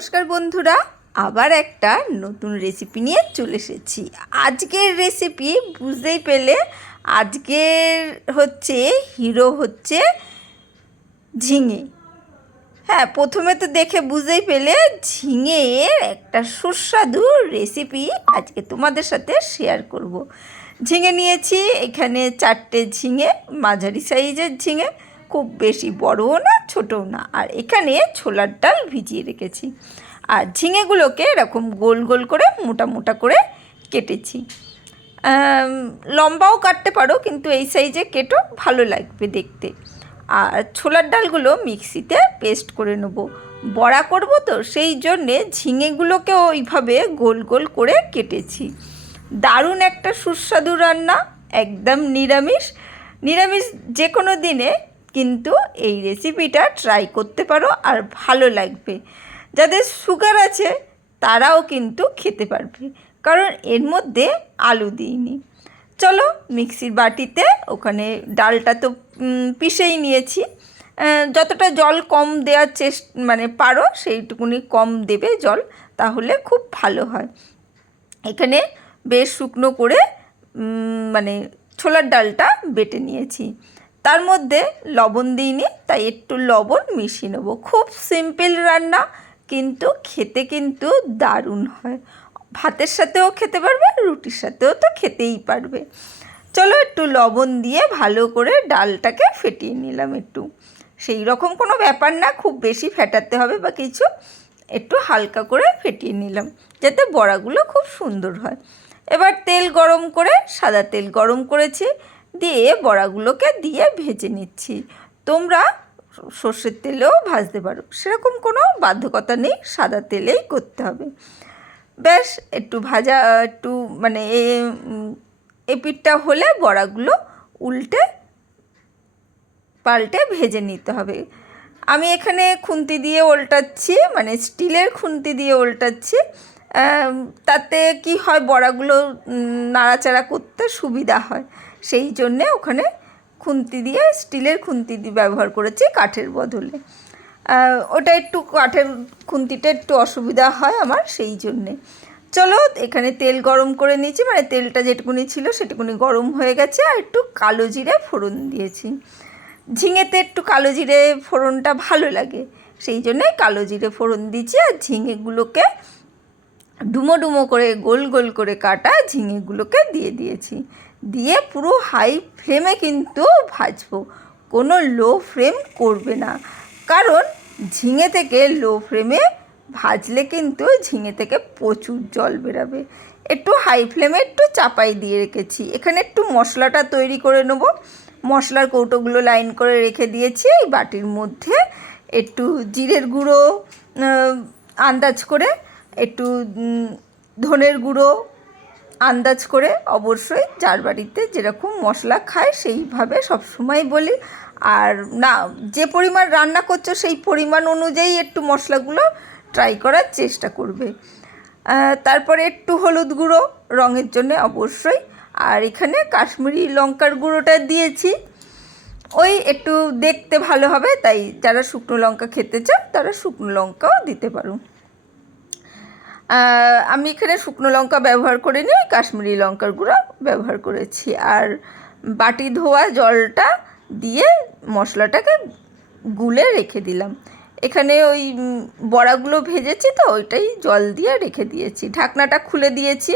নমস্কার বন্ধুরা, আবার একটা নতুন রেসিপি নিয়ে চলে এসেছি। আজকের রেসিপি বুঝতেই পেলে, আজকের হিরো হচ্ছে ঝিঙে। হ্যাঁ, প্রথমে তো দেখে বুঝতেই পেলে ঝিঙের একটা সুস্বাদু রেসিপি আজকে তোমাদের সাথে শেয়ার করব। ঝিঙে নিয়েছি এখানে 4টে ঝিঙে, মাঝারি সাইজের ঝিঙে, খুব বেশি বড়ও না ছোটও না। আর এখানে ছোলার ডাল ভিজিয়ে রেখেছি। আর ঝিঙেগুলোকে এরকম গোল গোল করে মোটা মোটা করে কেটেছি। লম্বাও কাটতে পারো, কিন্তু এই সাইজে কেটো, ভালো লাগবে দেখতে। আর ছোলার ডালগুলো মিক্সিতে পেস্ট করে নেব। বড়া করব তো, সেই জন্যে ঝিঙেগুলোকেও ওইভাবে গোল গোল করে কেটেছি। দারুণ একটা সুস্বাদু রান্না, একদম নিরামিষ। নিরামিষ যে কোনো দিনে কিন্তু এই রেসিপিটা ট্রাই করতে পারো, আর ভালো লাগবে। যাদের সুগার আছে তারাও কিন্তু খেতে পারবে, কারণ এর মধ্যে আলু দিইনি। চলো মিক্সির বাটিতে, ওখানে ডালটা তো পিষেই নিয়েছি। যতটা জল কম দেওয়ার পারো সেইটুকুনি কম দেবে জল, তাহলে খুব ভালো হয়। এখানে বেশ শুকনো করে ছোলার ডালটা বেটে নিয়েছি। তার মধ্যে লবণ দিইনি, তাই একটু লবণ মিশিয়ে নেবো। খুব সিম্পল রান্না, কিন্তু খেতে কিন্তু দারুণ হয়। ভাতের সাথেও খেতে পারবে, রুটির সাথেও তো খেতেই পারবে। চলো একটু লবণ দিয়ে ভালো করে ডালটাকে ফেটিয়ে নিলাম। একটু সেই রকম কোনো ব্যাপার না, খুব বেশি ফেটাতে হবে বা কিছু, একটু হালকা করে ফেটিয়ে নিলাম যাতে বড়াগুলো খুব সুন্দর হয়। এবার তেল গরম করে, সাদা তেল গরম করেছি, দিয়ে বড়াগুলোকে দিয়ে ভেজে নিচ্ছি। তোমরা সর্ষের তেলেও ভাজতে পারো, সেরকম কোনো বাধ্যকতা নেই, সাদা তেলেই করতে হবে। ব্যাস একটু ভাজা, একটু এপিঠটা হলে বড়াগুলো উল্টে পাল্টে ভেজে নিতে হবে। আমি এখানে খুন্তি দিয়ে উল্টাচ্ছি, স্টিলের খুন্তি দিয়ে উল্টাচ্ছি। তাতে কি হয়, বড়াগুলো নাড়াচাড়া করতে সুবিধা হয়, সেই জন্যে ওখানে খুন্তি দিয়ে, স্টিলের খুন্তি দিয়ে ব্যবহার করেছি কাঠের বদলে। ওটা একটু কাঠের খুন্তিটা একটু অসুবিধা হয় আমার, সেই জন্যে। চলো এখানে তেল গরম করে নিয়েছি, তেলটা যেটুকুনি ছিল সেটুকুনি গরম হয়ে গেছে। আর একটু কালো জিরে ফোড়ন দিয়েছি। ঝিঙেতে একটু কালো জিরে ফোড়নটা ভালো লাগে, সেই জন্যে কালো জিরে ফোড়ন দিয়েছি। আর ঝিঙেগুলোকে ডুমো ডুমো করে গোল গোল করে কাটা ঝিঙেগুলোকে দিয়ে দিয়েছি। দিয়ে পুরো হাই ফ্লেমে কিন্তু ভাজবো, কোনো লো ফ্লেম করবে না, কারণ ঝিঙে থেকে লো ফ্লেমে ভাজলে কিন্তু ঝিঙে থেকে প্রচুর জল বেরাবে। একটু হাই ফ্লেমে একটু চাপাই দিয়ে রেখেছি। এখানে একটু মশলাটা তৈরি করে নেব। মশলার কৌটোগুলো লাইন করে রেখে দিয়েছি। এই বাটির মধ্যে একটু জিরের গুঁড়ো আন্দাজ করে, একটু ধনের গুঁড়ো আন্দাজ করে, অবশ্যই যার বাড়িতে যেরকম মশলা খায় সেইভাবে সবসময় বলি। আর না, যে পরিমাণ রান্না করছো সেই পরিমাণ অনুযায়ী একটু মশলাগুলো ট্রাই করার চেষ্টা করবে। তারপরে একটু হলুদ গুঁড়ো রঙের জন্য অবশ্যই। আর এখানে কাশ্মীরি লঙ্কার গুঁড়োটা দিয়েছি, ওই একটু দেখতে ভালো হবে, তাই যারা শুকনো লঙ্কা খেতে চাও তারা শুকনো লঙ্কাও দিতে পারো। আমি এখানে শুকনো লঙ্কা ব্যবহার করিনি, কাশ্মীরি লঙ্কার গুঁড়ো ব্যবহার করেছি। আর বাটি ধোয়া জলটা দিয়ে মশলাটাকে গুলে রেখে দিলাম। এখানে ওই বড়াগুলো ভেজেছি তো, ওইটাই জল দিয়ে রেখে দিয়েছি। ঢাকনাটা খুলে দিয়েছি,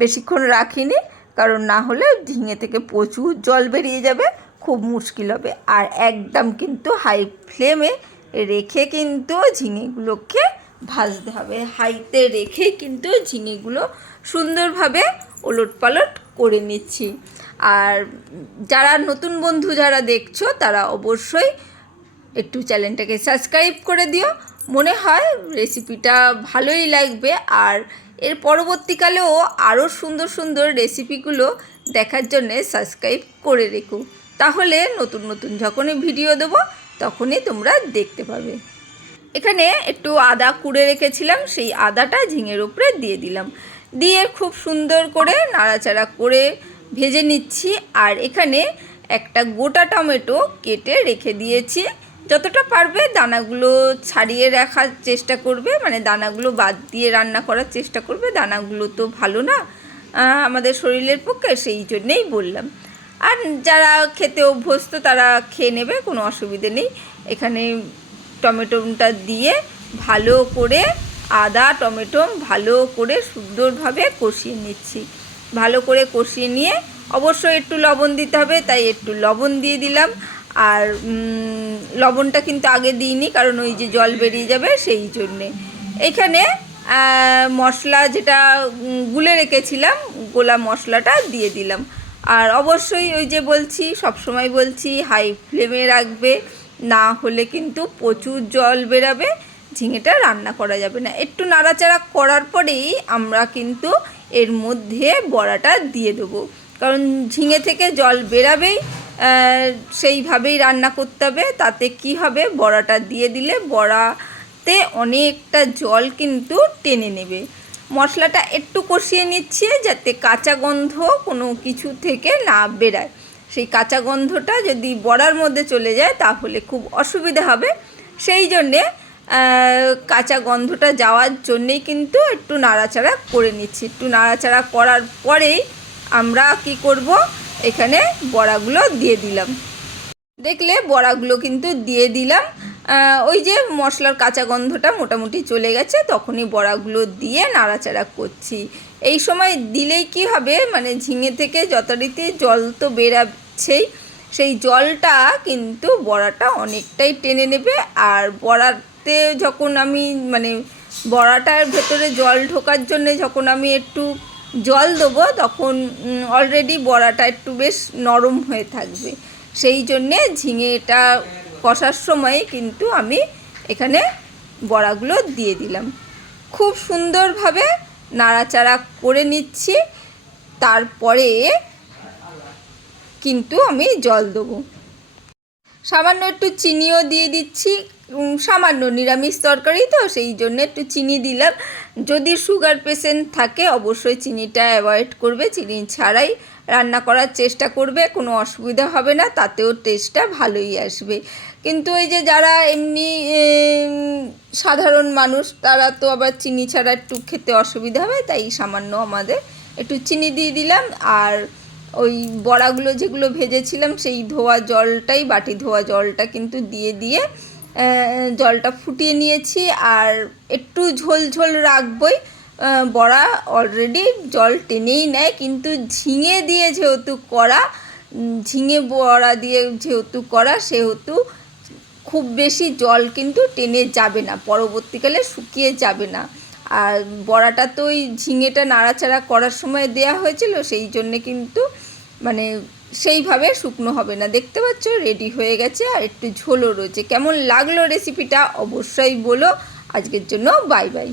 বেশিক্ষণ রাখিনি, কারণ না হলে ঝিঙে থেকে প্রচুর জল বেরিয়ে যাবে, খুব মুশকিল হবে। আর একদম কিন্তু হাই ফ্লেমে রেখে কিন্তু ঝিঙেগুলোকে ভাজতে হবে। হাইতে রেখেই কিন্তু ঝিঙেগুলো সুন্দরভাবে ওলটপালট করে নিচ্ছি। আর যারা নতুন বন্ধু যারা দেখছো, তারা অবশ্যই একটু চ্যানেলটাকে সাবস্ক্রাইব করে দিও। মনে হয় রেসিপিটা ভালোই লাগবে। আর এর পরবর্তীকালেও আরও সুন্দর সুন্দর রেসিপিগুলো দেখার জন্যে সাবস্ক্রাইব করে রেখো, তাহলে নতুন নতুন যখনই ভিডিও দেবো তখনই তোমরা দেখতে পাবে। এখানে একটু আদা কুড়ে রেখেছিলাম, সেই আদাটা ঝিঙের উপরে দিয়ে দিলাম, দিয়ে খুব সুন্দর করে নাড়াচাড়া করে ভেজে নিচ্ছি। আর এখানে একটা গোটা টমেটো কেটে রেখে দিয়েছি, যতটা পারবে দানাগুলো ছাড়িয়ে রাখার চেষ্টা করবে, মানে দানাগুলো বাদ দিয়ে রান্না করার চেষ্টা করবে। দানাগুলো তো ভালো না আমাদের শরীরের পক্ষে, সেই জন্যেই বললাম। আর যারা খেতে অভ্যস্ত তারা খেয়ে নেবে, কোনো অসুবিধে নেই। এখানে টমেটোটা দিয়ে ভালো করে আদা টমেটো ভালো করে সুন্দরভাবে কষিয়ে নিচ্ছি। ভালো করে কষিয়ে নিয়ে অবশ্যই একটু লবণ দিতে হবে, তাই একটু লবণ দিয়ে দিলাম। আর লবণটা কিন্তু আগে দিইনি, কারণ ওই যে জল বেরিয়ে যাবে সেই জন্যে। এখানে মশলা যেটা গুলে রেখেছিলাম, গোলা মশলাটা দিয়ে দিলাম। আর অবশ্যই ওই যে বলছি, সবসময় বলছি, হাই ফ্লেমে রাখবে, না হলে কিন্তু প্রচুর জল বেরাবে, ঝিঙেটা রান্না করা যাবে না। একটু নাড়াচাড়া করার পরেই আমরা কিন্তু এর মধ্যে বড়াটা দিয়ে দেবো, কারণ ঝিঙে থেকে জল বেরাবেই, সেইভাবেই রান্না করতে হবে। তাতে কি হবে, বড়াটা দিয়ে দিলে বড়াতে অনেকটা জল কিন্তু টেনে নেবে। মশলাটা একটু কষিয়ে নিচ্ছি যাতে কাঁচা গন্ধ কোনো কিছু থেকে না বেরায়। সেই কাঁচা গন্ধটা যদি বড়ার মধ্যে চলে যায় তাহলে খুব অসুবিধা হবে, সেই জন্যে কাঁচা গন্ধটা যাওয়ার জন্যেই কিন্তু একটু নাড়াচাড়া করে নিচ্ছি। একটু নাড়াচাড়া করার পরেই আমরা কি করব, এখানে বড়াগুলো দিয়ে দিলাম। দেখলে বড়াগুলো কিন্তু দিয়ে দিলাম। ওই যে মশলার কাঁচা গন্ধটা মোটামুটি চলে গেছে, তখনই বড়াগুলো দিয়ে নাড়াচাড়া করছি। এই সময় দিলেই কি হবে, মানে ঝিঙে থেকে যথারীতি জল তো বেরাচ্ছেই, সেই জলটা কিন্তু বড়াটা অনেকটাই টেনে নেবে। আর বড়াতে যখন আমি মানে বড়াটার ভেতরে জল ঢোকার জন্যে যখন আমি একটু জল দেবো, তখন অলরেডি বড়াটা একটু বেশ নরম হয়ে থাকবে। সেই জন্যে ঝিঙেটা কষার সময় কিন্তু আমি এখানে বড়াগুলো দিয়ে দিলাম। খুব সুন্দরভাবে নাড়াচাড়া করে নিচ্ছি, তারপরে কিন্তু আমি জল দেবো। সামান্য একটু চিনিও দিয়ে দিচ্ছি, সামান্য, নিরামিষ তরকারি তো সেই জন্য একটু চিনি দিলাম। যদি সুগার পেশেন্ট থাকে অবশ্যই চিনিটা অ্যাভয়েড করবে, চিনি ছাড়াই রান্না করার চেষ্টা করবে, কোনো অসুবিধা হবে না, তাতেও টেস্টটা ভালোই আসবে। কিন্তু এই যে যারা এমনি সাধারণ মানুষ, তারা তো আবার চিনি ছাড়া একটু খেতে অসুবিধা হবে, তাই সামান্য আমাদের একটু চিনি দিয়ে দিলাম। আর ওই বড়াগুলো যেগুলো ভেজেছিলাম সেই ধোয়া জলটাই, বাটি ধোয়া জলটা কিন্তু দিয়ে জলটা ফুটিয়ে নিয়েছি। আর একটু ঝোল ঝোল রাখবই, বড়া অলরেডি জল টেনেই নেয়, কিন্তু ঝিঙে দিয়ে যেহেতু করা, ঝিঙে বড়া দিয়ে যেহেতু করা, সেহেতু খুব বেশি জল কিন্তু টেনে যাবে না, পরবর্তীকালে শুকিয়ে যাবে না। আর বড়াটা তো ওই ঝিঙেটা নাড়াচাড়া করার সময় দেয়া হয়েছিল, সেই জন্যে কিন্তু মানে সেইভাবে শুকনো হবে না। দেখতে পাচ্ছ রেডি হয়ে গেছে, আর একটু ঝোলও রয়েছে। কেমন লাগলো রেসিপিটা অবশ্যই বলো। আজকের জন্য বাই বাই।